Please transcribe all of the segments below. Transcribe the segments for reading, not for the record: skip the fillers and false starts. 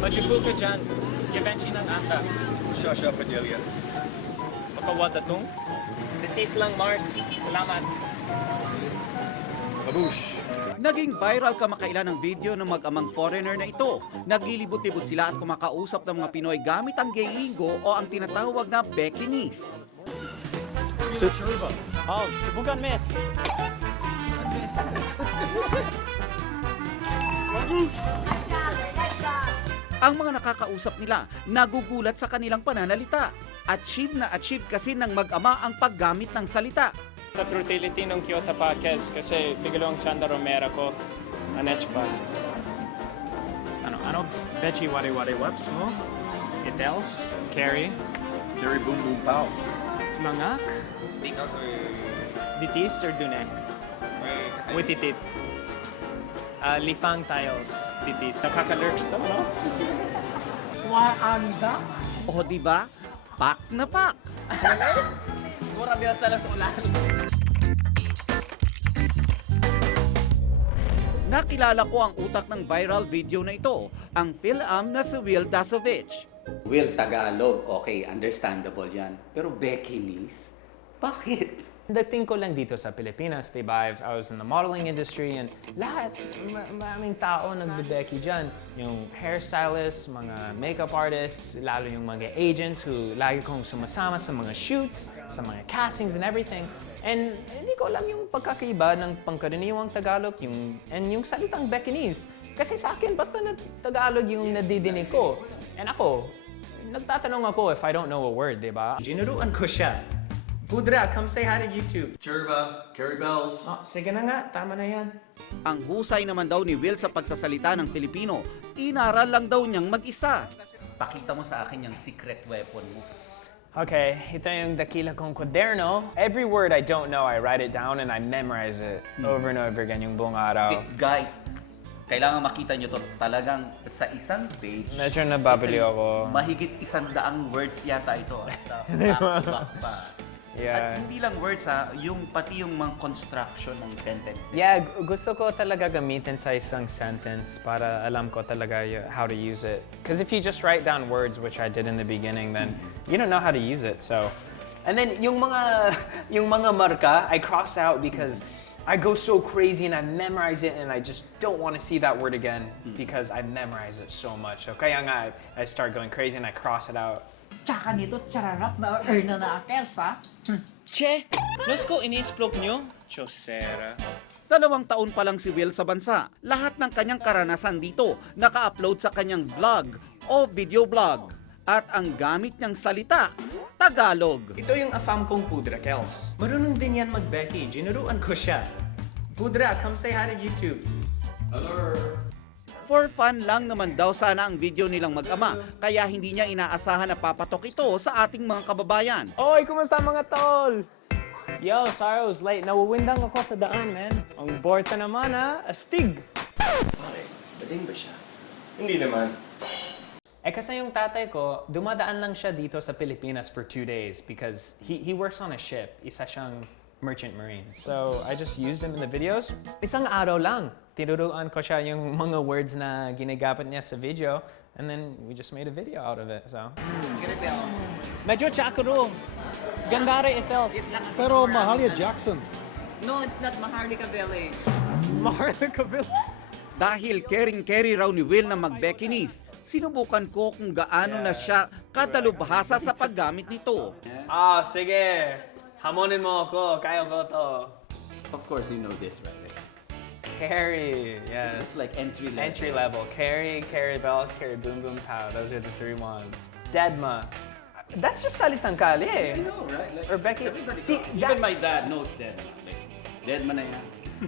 Majubu ka dyan. Givenchy ng ata. Shasha Padilla. Makawada tong. Litis lang, Mars. Salamat. Babush. Naging viral kamakailan ang video ng mag-amang foreigner na ito. Naglilibot-libot sila at kumakausap ng mga Pinoy gamit ang gay lingo o ang tinatawag na Bekinese. Oh, subukan, miss. Ang mga nakakausap nila nagugulat sa kanilang pananalita. Achieve na achieve kasi ng mag-ama ang paggamit ng salita. Sa Trutility ng Kyoto Podcast kasi bigalo ang Chanda Romero ko. Anech pa. Ano? Bechi wari wari waps mo? Itels? Carry? Terry Boom Boom Pow. Flangak? Tingnan ko Bitis or Dunek? With titit. Lifang tiles. Titis. Nakaka-lurks to, no? Waanda? O di ba? Pak na pak! Mura biya sa ulan. Nakilala ko ang utak ng viral video na ito, ang Phil-Am na si Will Dasovich. Will, Tagalog, okay, understandable yan. Pero Bekinese? Bakit? Dating ko lang dito sa Pilipinas, diba? I was in the modeling industry and lahat, maraming tao nagbe-Becky dyan. Yung hairstylists, mga makeup artists, lalo yung mga agents who lagi kong sumasama sa mga shoots, sa mga castings and everything. And hindi ko alam yung pagkakaiba ng pangkaraniwang Tagalog and yung salitang Bekinese. Kasi sa akin, basta na Tagalog yung nadidinig ko. And ako, nagtatanong ako if I don't know a word, diba? Ginuruan ko siya. Pudra, come say hi to YouTube. Cherba, Carrie Bells. Oh, sige na nga, tama na yan. Ang husay naman daw ni Will sa pagsasalita ng Filipino, inaral lang daw niyang mag-isa. Pakita mo sa akin yung secret weapon mo. Okay, ito yung dakila kong kwaderno. Every word I don't know, I write it down and I memorize it over and over again yung buong araw. Guys, kailangan makita nyo to talagang sa isang page. Medyo nababaliw ako. Mahigit 100 words yata ito. Back pa. Yeah. At hindi lang words yung pati yung mga construction ng sentences. Yeah, gusto ko talaga gamitin sa isang sentence para alam ko talaga how to use it. Because if you just write down words, which I did in the beginning, then you don't know how to use it. So, and then yung mga marka, I cross out because I go so crazy and I memorize it and I just don't want to see that word again because I memorize it so much. So kaya nga, I start going crazy and I cross it out. Tsaka nito, chararat na earn na akels, ha? Che, los ko inisplok nyo? Chosera. 2 taon pa lang si Will sa bansa. Lahat ng kanyang karanasan dito naka-upload sa kanyang vlog o video blog. At ang gamit niyang salita, Tagalog. Ito yung afam kong Pudra Kels. Marunong din yan mag-Becky. Ginuruan ko siya. Pudra, come say hi to YouTube. Hello. For fun lang naman daw sana ang video nilang mag-ama, kaya hindi niya inaasahan na papatok ito sa ating mga kababayan. Oy, kumusta mga tol? Yo, sorry I was late. Nawawindang ako sa daan, man. Ang borta naman, ha? Astig. Pare, bading ba siya? Hindi naman. Eh kasi yung tatay ko, dumadaan lang siya dito sa Pilipinas for 2 days because he works on a ship. Isa siyang merchant marine. So I just used him in the videos. Isang araw lang. Tinuruan ko siya yung mga words na ginagamit niya sa video and then we just made a video out of it. So medyo chakro. Gandare itels. Pero Mahalia Jackson. No, it's not Maharlika Village. Maharlika Village. Dahil caring-carry raw ni Will na mag-Bekinese, sinubukan ko kung gaano na siya kadalubhasa sa paggamit nito. Ah, sige. Hamonin mo ako. Kaya ko to. Of course you know this, right? Carry, yes. It's like entry level. Entry level. Carry, carry bells, carry boom boom pow. Those are the 3 ones. Deadma. That's just salitang kali eh. I know, right? Like, Or Becky. See, even my dad knows Deadma. Deadma na yan.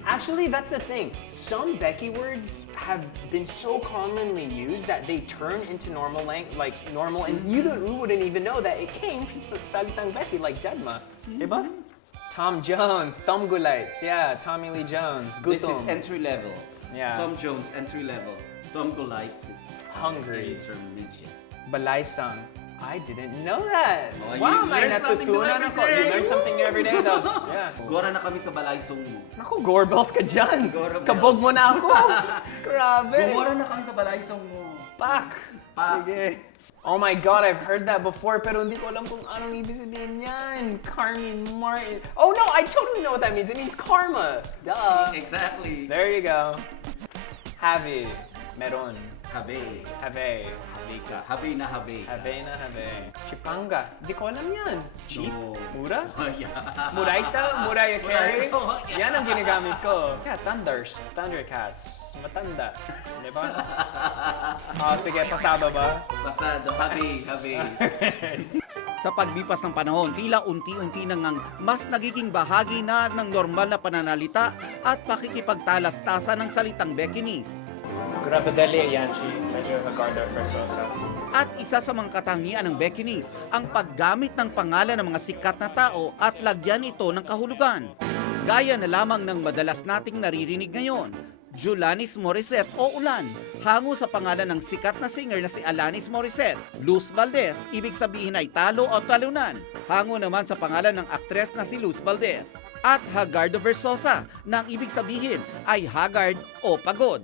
actually, that's the thing. Some Becky words have been so commonly used that they turn into normal normal, and you wouldn't even know that it came from salitang Becky, like Deadma. Diba? Tom Jones, Tom Gulites, yeah, Tommy Lee Jones, This is Gutom, entry level. Yeah. Tom Jones, entry level. Tom Golites is Hungry, intermediate. Balaysang. I didn't know that. Oh, Wow, you may learn something new natutunan every ako. You day. learn something new every day. Tapos, yeah. Gora na kami sa balaysong mo. Naku, Gorbels ka dyan. Gorbels. Kabog mo na ako. Grabe. Gumora na kami sa balaysong mo. Pak. Sige. Oh my God, I've heard that before, pero hindi ko alam kung anong ibig sabihin yan. Carmen Martin. Oh no, I totally know what that means. It means karma. Duh. Exactly. There you go. Have. Meron. Have. Have. Halika. Have na have. Have na have. Chipanga. Hindi ko alam yan. Cheap? No. Mura? Oh, yeah. Muraita? Muraya carry? Muraito. Yan ang ginagamit ko. Yeah, Thundercats. Matanda. Di ba? Oh, sige, pasado ba? Pasado. Have. Sa paglipas ng panahon, tila unti-unti nang mas nagiging bahagi na ng normal na pananalita at pakikipagtalastasan ng salitang Beckinese. Grabe dali yan, Chi. Medyo Hagarda Versosa. At isa sa mga katangian ng Beckinese, ang paggamit ng pangalan ng mga sikat na tao at lagyan ito ng kahulugan. Gaya na lamang ng madalas nating naririnig ngayon, Julanis Morissette o Ulan, hango sa pangalan ng sikat na singer na si Alanis Morissette. Luz Valdez, ibig sabihin ay talo o talunan, hango naman sa pangalan ng aktres na si Luz Valdez. At Hagarda Versosa, na ang ibig sabihin ay haggard o pagod.